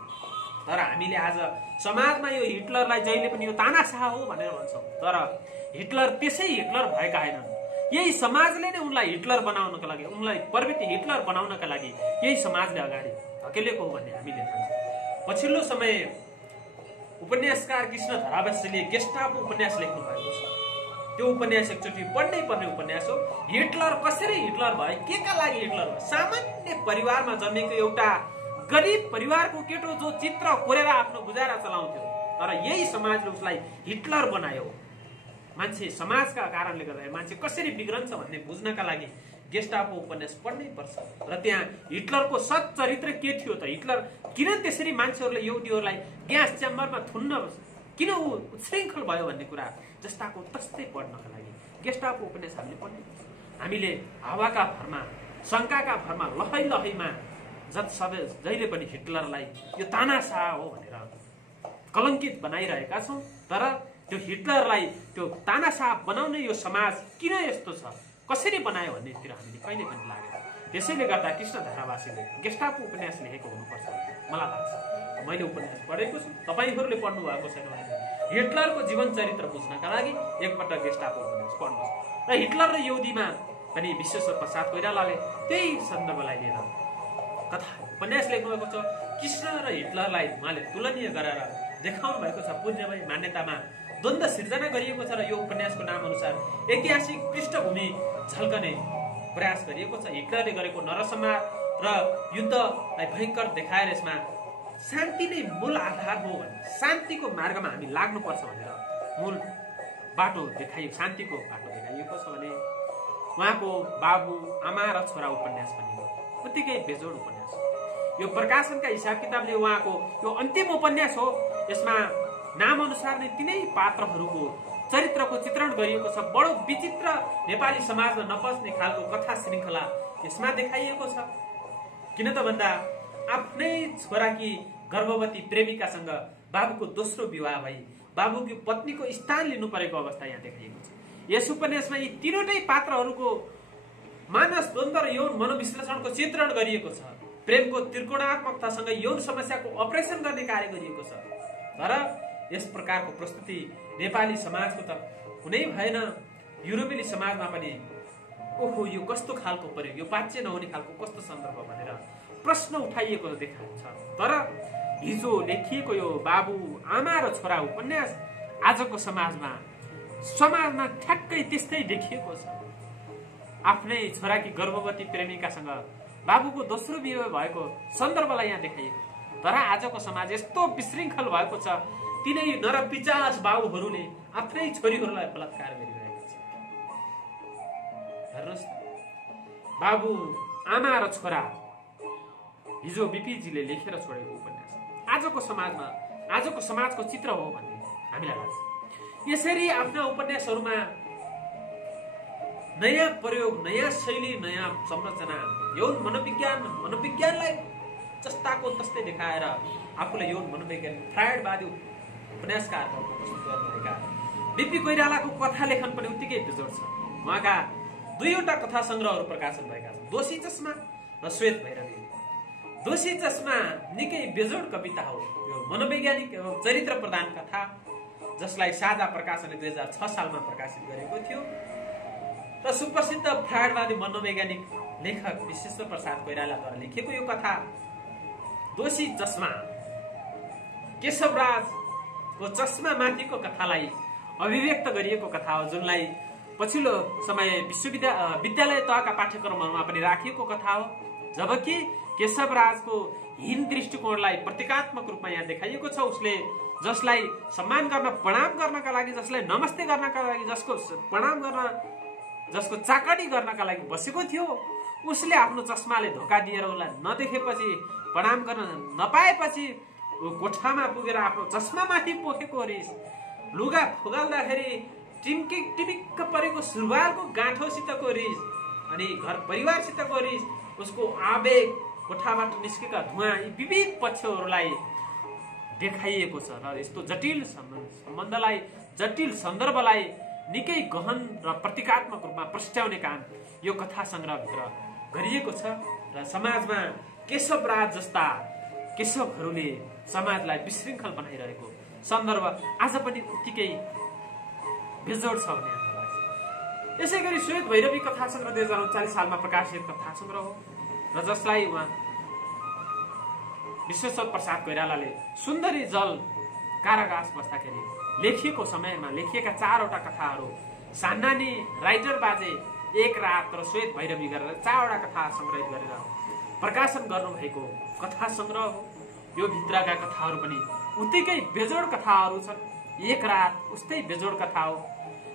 तर हामीले आज समाजमा यो हिटलरलाई जहिले पनि यो तानाशाह हो भनेर भन्छौँ, तर हिटलर त्यसै हिटलर भएका होइनन्। यही समाजले नै उनलाई हिटलर बनाउनका लागि, उनलाई प्रवृत्ति हिटलर बनाउनका लागि यही समाजले अगाडि धकेलेको हो भन्ने हामीले थाहा। पछिल्लो समय उपन्यासकार कृष्ण धरावासीले गेस्टापो उपन्यास लेख्नु भएको छ। त्यो उपन्यास एकचोटि पढ्नै पर्ने उपन्यास हो। हिटलर कसरी हिटलर भए, के का लागि हिटलर भए? सामान्य परिवारमा जन्मेको एउटा गरिब परिवारको केटो जो चित्र कोरेर आफ्नो गुजारा चलाउँथ्यो, तर यही समाजले उसलाई हिटलर बनायो। मान्छे समाजका कारणले गर्दा मान्छे कसरी बिग्रन्छ भन्ने बुझ्नका लागि गेस्टापो उपन्यास पढ्नै पर्छ। र त्यहाँ हिटलरको सत चरित्र के थियो त? हिटलर किन त्यसरी मान्छेहरूले, यहुदीहरूलाई ग्यास च्याम्बरमा थुन्न किन ऊ उच्छृङ्खल भयो भन्ने कुरा जस्ताको तस्तै पढ्नका लागि गेस्टापो उपन्यास हामीले पढ्नै पर्छ। हामीले हावाका भरमा, शङ्काका भरमा, लहै लहैमा जहिले पनि हिटलरलाई यो तानाशाह हो भनेर कलङ्कित बनाइरहेका छौँ। तर त्यो हिटलरलाई, त्यो तानाशाह बनाउने यो समाज किन यस्तो छ, कसरी बनायो भन्नेतिर हामीले कहिले पनि लागेन। त्यसैले गर्दा कृष्ण धरावासीले गेस्टापो उपन्यास लेखेको हुनुपर्छ मलाई लाग्छ। मैले उपन्यास पढेको छु, तपाईँहरूले पढ्नु भएको छैन भने हिटलरको जीवन चरित्र बुझ्नका लागि एकपल्ट गेस्टापो उपन्यास पढ्नुहोस्। र हिटलर र यहुदीमा पनि विश्वेश्वर प्रसाद कोइरालाले त्यही सन्दर्भलाई लिएर कथा उपन्यास लेख्नु भएको छ। कृष्ण र हिटलरलाई उहाँले तुलनीय गरेर देखाउनु भएको छ। पुण्यमय मान्यतामा द्वन्द्व सिर्जना गरिएको छ र यो उपन्यासको नाम अनुसार ऐतिहासिक पृष्ठभूमि झल्कने प्रयास गरिएको छ। हिटलरले गरेको नरसंहार र युद्धलाई भयङ्कर देखाएर यसमा शान्ति नै मूल आधार हो भने, शान्तिको मार्गमा हामी लाग्नुपर्छ भनेर मूल बाटो देखाइयो, शान्तिको बाटो देखाइएको छ भने उहाँको बाबु, आमा र छोरा उपन्यास पनि हो। उत्तिकै बेजोड उपन्यास हो। यो प्रकाशनका हिसाब किताबले उहाँको यो अन्तिम उपन्यास हो। यसमा नाम अनुसार नै तिनै पात्रहरूको चरित्रको चित्रण गरिएको छ। बडो विचित्र नेपाली समाजमा नपस्ने खालको कथा श्रृङ्खला यसमा देखाइएको छ। किन त भन्दा आफ्नै छोराकी गर्भवती प्रेमिकासँग बाबुको दोस्रो विवाह भई बाबुकी पत्नीको स्थान लिनु परेको अवस्था यहाँ देखाइएको छ। यस उपन्यासमा यी तीनवटै पात्रहरूको मानस द्वन्द्व र यौन मनोविश्लेषणको चित्रण गरिएको छ। प्रेमको त्रिकोणात्मकतासँग यौन समस्याको अपरेसन गर्ने कार्य गरिएको छ। तर यस प्रकारको प्रस्तुति नेपाली समाजको त कुनै भएन। युरोपेली समाजमा पनि ओहो यो कस्तो खालको पर्यो, यो पाच्य नहुने खालको कस्तो सन्दर्भ भनेर प्रश्न उठाइएको देखाइन्छ। तर हिजो लेखिएको यो बाबु, आमा र छोरा उपन्यास आजको समाजमा ठ्याक्कै त्यस्तै देखिएको छ। आफ्नै छोराकी गर्भवती प्रेमिकासँग बाबुको दोस्रो विवाह भएको सन्दर्भलाई यहाँ देखाइएको। तर आजको समाज यस्तो विशृङ्खल भएको छ, तिनै नरपिचास बाबुहरूले आफ्नै छोरीहरूलाई बलात्कार गरिरहेका छन्। हेर्नुहोस्, बाबु, आमा र छोरा हिजो बिपीजीले लेखेर छोडेको उपन्यास आजको समाजको चित्र हो भन्ने हामीलाई लाग्छ। यसरी आफ्ना उपन्यासहरूमा नयाँ प्रयोग, नयाँ शैली, नयाँ संरचना, यौन मनोविज्ञानलाई जस्ताको तस्तै देखाएर आफूलाई यौन मनोविज्ञान फ्रायडवादी उपन्यासकारको प्रस्तुत गर्नुभएका बिपी कोइरालाको कथा लेखन पनि उत्तिकै बेजोड छ। उहाँका दुईवटा कथा सङ्ग्रहहरू प्रकाशन भएका छन्, दोषी चस्मा र श्वेत भैरवी। दोषी चस्मा निकै बेजोड कविता हो, यो मनोवैज्ञानिक एवं चरित्र प्रधान कथा, जसलाई साझा प्रकाशनले 2006 सालमा प्रकाशित गरेको थियो र सुप्रसिद्ध फ्राडवादी मनोवैज्ञानिक लेखक विश्वेश्वर प्रसाद कोइरालाद्वारा लेखिएको यो कथा दोषी चस्मा केशवराजको चस्मा माथिको कथालाई अभिव्यक्त गरिएको कथा हो, जुनलाई पछिल्लो समय विद्यालय तहका पाठ्यक्रमहरूमा पनि राखिएको कथा हो। जबकि केशवराजको हीन दृष्टिकोणलाई प्रतीकात्मक रूपमा यहाँ देखाइएको छ। उसले जसलाई सम्मान गर्न, प्रणाम गर्नका लागि, जसलाई नमस्ते गर्नका लागि, जसको प्रणाम गर्न, जसको चाकडी गर्नका लागि बसेको थियो, उसले आफ्नो चस्माले धोका दिएर उसलाई नदेखेपछि, प्रणाम गर्न नपाएपछि कोठामा पुगेर आफ्नो चस्मामाथि पोखेको रिस, लुगा फुगाल्दाखेरि टिमिक्क परेको सुरुवालको गाँठोसितको रिस, अनि घर परिवारसितको रिस, उसको आवेग, कोठाबाट निस्केका धुवा, यी विविध पक्षहरूलाई देखाइएको छ र यस्तो जटिल सम्बन्धलाई, जटिल सन्दर्भलाई निकै गहन र प्रतीकात्मक रूपमा प्रस्ट्याउने काम यो कथा सङ्ग्रहभित्र गरिएको छ र समाजमा केशवराज जस्ता केशवहरूले समाजलाई विशृङ्खल बनाइरहेको सन्दर्भ आज पनि उत्तिकै बेजोड छ भन्ने हामीलाई लाग्छ। यसै गरी श्वेत भैरवी कथा सङ्ग्रह 2039 सालमा प्रकाशित कथा सङ्ग्रह हो र जसलाई उहाँ विश्वेश्वर प्रसाद कोइरालाले सुन्दरी जल कारागास बस्दाखेरि लेखिएको समयमा लेखिएका 4वटा कथाहरू सान्नानी राइटर बाजे एक रात र श्वेत भैरवी गरेर 4वटा कथा सङ्ग्रहित गरेर प्रकाशन गर्नुभएको कथा सङ्ग्रह हो। यो भित्रका कथाहरू पनि उत्तिकै बेजोड कथाहरू छन्। एक रात उस्तै बेजोड कथा हो।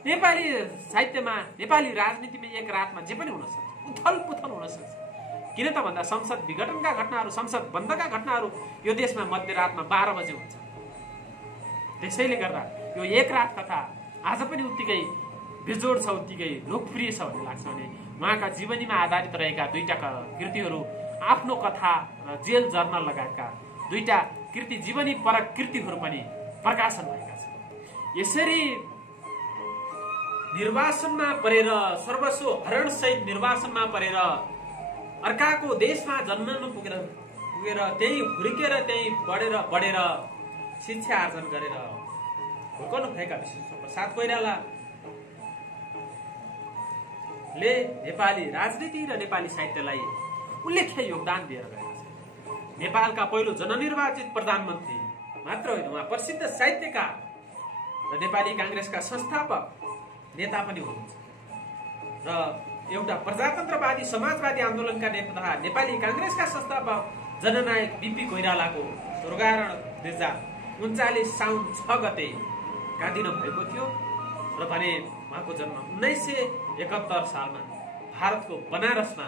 नेपाली साहित्यमा, नेपाली राजनीतिमा एक रातमा जे पनि हुन सक्छ, उथल पुथल हुन सक्छ। किन त भन्दा संसद विघटनका घटनाहरू, संसद बन्दका घटनाहरू यो देशमा मध्यरातमा 12 बजे हुन्छ। त्यसैले गर्दा यो एक रात कथा आज पनि उत्तिकै बेजोड छ, उत्तिकै लोकप्रिय छ भन्ने लाग्छ। भने उहाँका जीवनीमा आधारित रहेका 2टा कृतिहरू, आफ्नो कथा र जेल जर्नल लगायतका 2टा कृति, जीवनी परक कृतिहरू पनि प्रकाशन भएका छन्। यसरी निर्वासनमा परेर, सर्वस्व हरणसहित निर्वासनमा परेर अर्काको देशमा जन्मनु पुगेर त्यही हुर्केर, त्यही बढेर शिक्षा आर्जन गरेर हुर्कनु भएका विश्वेश्वर प्रसाद कोइरालाले नेपाली राजनीति र नेपाली साहित्यलाई उल्लेख्य योगदान दिएर गएका छन्। नेपालका पहिलो जननिर्वाचित प्रधानमन्त्री मात्र होइन, उहाँ प्रसिद्ध साहित्यकार र नेपाली काङ्ग्रेसका संस्थापक नेता पनि हुनुहुन्छ र एउटा प्रजातन्त्रवादी समाजवादी आन्दोलनका नेता, नेपाली काङ्ग्रेसका संस्थापक जननायक बीपी कोइरालाको स्वर्गारोहण 2039 साउन 6 गते गान्धी भएको थियो र भने उहाँको जन्म 1971 सालमा भारतको बनारसमा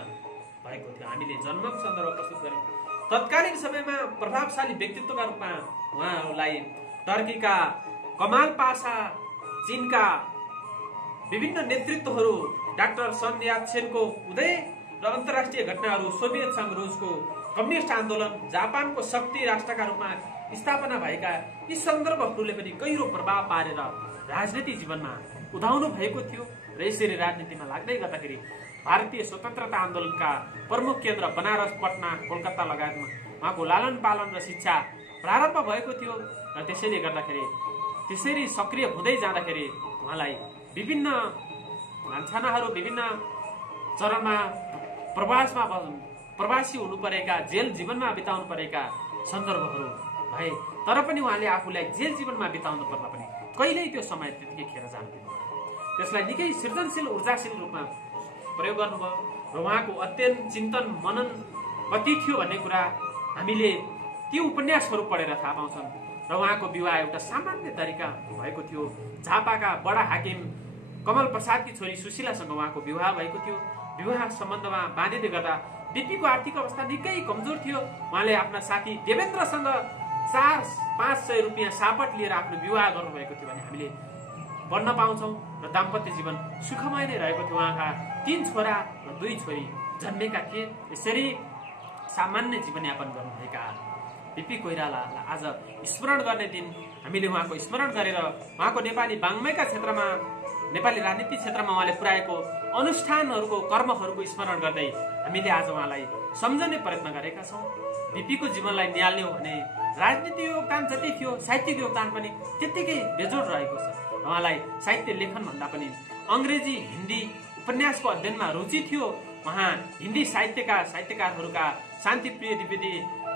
भएको थियो। हामीले जन्म सन्दर्भ प्रस्तुत गर्यौं। तत्कालीन समयमा प्रभावशाली व्यक्तित्वका रूपमा उहाँलाई टर्कीका कमाल पासा, चीनका विभिन्न नेतृत्वहरू, डाक्टर सन यात्सेनको उदय र अन्तर्राष्ट्रिय घटनाहरू, सोभियत संघ, रुसको कम्युनिस्ट आन्दोलन, जापानको शक्ति राष्ट्रका रूपमा स्थापना भएका यी सन्दर्भहरूले पनि गहिरो प्रभाव पारेर राजनीति जीवनमा उदाउनु भएको थियो र यसरी राजनीतिमा लाग्दै गर्दाखेरि भारतीय स्वतन्त्रता आन्दोलनका प्रमुख केन्द्र बनारस, पटना, कोलकाता लगायतमा उहाँको लालन पालन र शिक्षा प्रारम्भ भएको थियो र त्यसैले गर्दाखेरि त्यसरी सक्रिय हुँदै जाँदाखेरि उहाँलाई विभिन्न लान्छनाहरू, विभिन्न चरणमा प्रवासी हुनु परेका, जेल जीवनमा बिताउनु परेका सन्दर्भहरू भए, तर पनि उहाँले आफूलाई जेल जीवनमा बिताउनु पर्दा पनि कहिल्यै त्यो समय त्यतिकै खेर जान्दैन। त्यसलाई निकै सृजनशील, ऊर्जाशील रूपमा प्रयोग गर्नुभयो र उहाँको अध्ययन, चिन्तन, मनन कति थियो भन्ने कुरा हामीले ती उपन्यासहरू पढेर थाहा पाउँछौँ। र उहाँको विवाह एउटा सामान्य तरिका भएको थियो। झापाका बडा हाकिम कमल प्रसादकी छोरी सुशीलासँग उहाँको विवाह भएको थियो। विवाह सम्बन्धमा बाँधिँदै गर्दा बीपीको आर्थिक अवस्था निकै कमजोर थियो। उहाँले आफ्ना साथी देवेन्द्रसँग 400-500 रुपियाँ सापट लिएर आफ्नो विवाह गर्नुभएको थियो भने हामीले पढ्न पाउँछौँ र दाम्पत्य जीवन सुखमय नै रहेको थियो। उहाँका 3 छोरा र 2 छोरी जन्मेका थिए। यसरी सामान्य जीवनयापन गर्नुभएका बीपी कोइरालालाई आज स्मरण गर्ने दिन हामीले उहाँको स्मरण गरेर उहाँको नेपाली वाङ्मयका क्षेत्रमा नेपाली राजनीतिक क्षेत्रमा उहाँले पुर्याएको अनुष्ठानहरूको कर्महरूको स्मरण गर्दै हामीले आज उहाँलाई सम्झने प्रयत्न गरेका छौँ। बिपीको जीवनलाई निहाल्ने हो भने राजनीतिक योगदान जति थियो साहित्यिक योगदान पनि त्यत्तिकै बेजोड रहेको छ। उहाँलाई साहित्य लेखन भन्दा पनि अङ्ग्रेजी हिन्दी उपन्यासको अध्ययनमा रुचि थियो। उहाँ हिन्दी साहित्यकारहरूका शान्तिप्रिय द्विवेदी,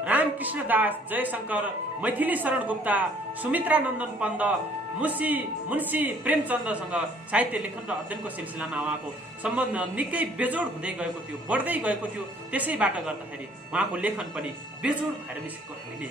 रामकृष्ण दास, जयशङ्कर, मैथिली शरण गुप्ता, सुमित्रा नन्दन पन्त, मुन्सी प्रेमचन्दसँग साहित्य लेखन र अध्ययनको सिलसिलामा उहाँको सम्बन्ध निकै बेजोड हुँदै गएको थियो, बढ्दै गएको थियो। त्यसैबाट गर्दाखेरि उहाँको लेखन पनि बेजोड भएर निस्केको हामीले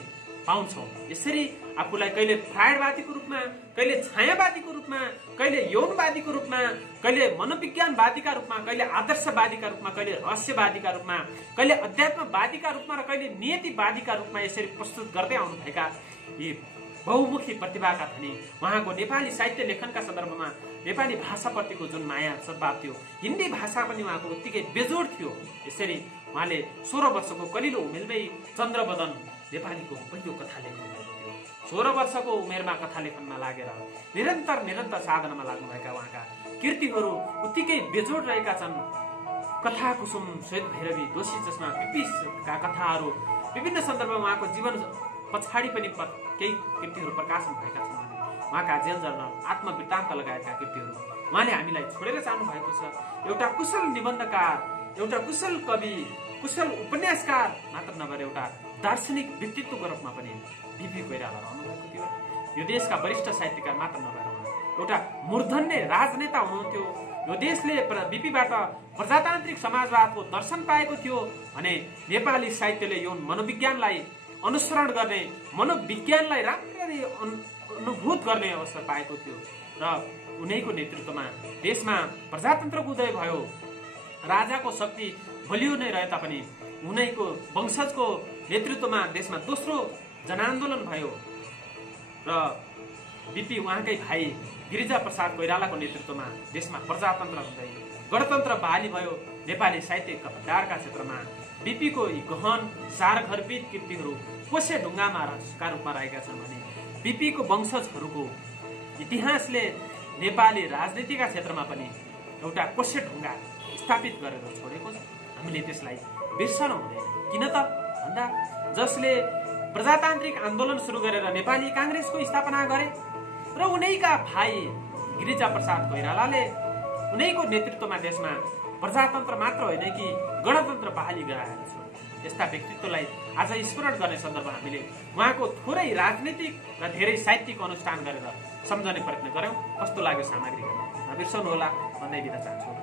पाउँछौँ। यसरी आफूलाई कहिले फ्रायडवादीको रूपमा, कहिले छायावादीको रूपमा, कहिले यौनवादीको रूपमा, कहिले मनोविज्ञानवादीका रूपमा, कहिले आदर्शवादीका रूपमा, कहिले रहस्यवादीका रूपमा, कहिले अध्यात्मवादीका रूपमा र कहिले नियतिवादीका रूपमा यसरी प्रस्तुत गर्दै आउनुभएका यी बहुमुखी प्रतिभाका धनी उहाँको नेपाली साहित्य लेखनका सन्दर्भमा नेपाली भाषाप्रतिको जुन माया सद्भाव थियो, हिन्दी भाषा पनि उहाँको उत्तिकै बेजोड थियो। यसरी उहाँले 16 वर्षको कलिलो उमेरमै चन्द्रबदन नेपालीको पहिलो कथा लेखन भएको थियो। 16 वर्षको उमेरमा कथा लेखनमा लागेर निरन्तर साधनामा लाग्नुभएका उहाँका कृतिहरू उत्तिकै बेजोड रहेका छन्। कथा कुसुम, श्वेत भैरवी, दोषी चस्मा, बिपीका कथाहरू विभिन्न सन्दर्भमा उहाँको जीवन पछाडि पनि केही कृतिहरू प्रकाशन भएका छन्। उहाँका जेल जर्नल, आत्मवृत्तान्त लगायतका कृतिहरू उहाँले हामीलाई छोडेर जानु भएको छ। एउटा कुशल निबन्धकार, एउटा कुशल कवि, कुशल उपन्यासकार मात्र नभएर एउटा दार्शनिक व्यक्तित्वको रूपमा पनि बिपी कोइराला रहनुभएको थियो। यो देशका वरिष्ठ साहित्यकार मात्र नभएर एउटा मूर्धन्य राजनेता हुनुहुन्थ्यो। यो देशले बिपीबाट प्रजातान्त्रिक समाजवादको दर्शन पाएको थियो भने नेपाली साहित्यले यो मनोविज्ञानलाई अनुसरण गर्ने, मनोविज्ञानलाई राम्ररी अनुभूत गर्ने अवसर पाएको थियो र उनैको नेतृत्वमा देशमा प्रजातन्त्रको उदय भयो। राजाको शक्ति बलियो नै रहे तापनि उनैको वंशजको नेतृत्वमा देशमा दोस्रो जनआन्दोलन भयो र बिपी उहाँकै भाइ गिरिजा प्रसाद कोइरालाको नेतृत्वमा देशमा प्रजातन्त्र हुँदै गणतन्त्र बहाली भयो। नेपाली साहित्य भण्डारका क्षेत्रमा बिपीको यी गहन सारघरविद कृतिहरू कोसे ढुङ्गाका रूपमा रहेका छन् भने बिपीको वंशजहरूको इतिहासले नेपाली राजनीतिका क्षेत्रमा पनि एउटा कोसे ढुङ्गा स्थापित गरेर छोडेको छ। हामीले त्यसलाई बिर्सन हुँदैन। किन त भन्दा जसले प्रजातान्त्रिक आन्दोलन सुरु गरेर नेपाली काङ्ग्रेसको स्थापना गरे र उनैका भाइ गिरिजा प्रसाद कोइरालाले उनैको नेतृत्वमा देशमा प्रजातन्त्र मात्र होइन कि गणतन्त्र बहाली गराएका छन्। यस्ता व्यक्तित्वलाई आज स्मरण गर्ने सन्दर्भमा हामीले उहाँको थोरै राजनीतिक र धेरै साहित्यिक अनुष्ठान गरेर सम्झने प्रयत्न गऱ्यौँ। कस्तो लाग्यो सामग्री नबिर्सनु होला भन्दै बिदा चाहन्छु।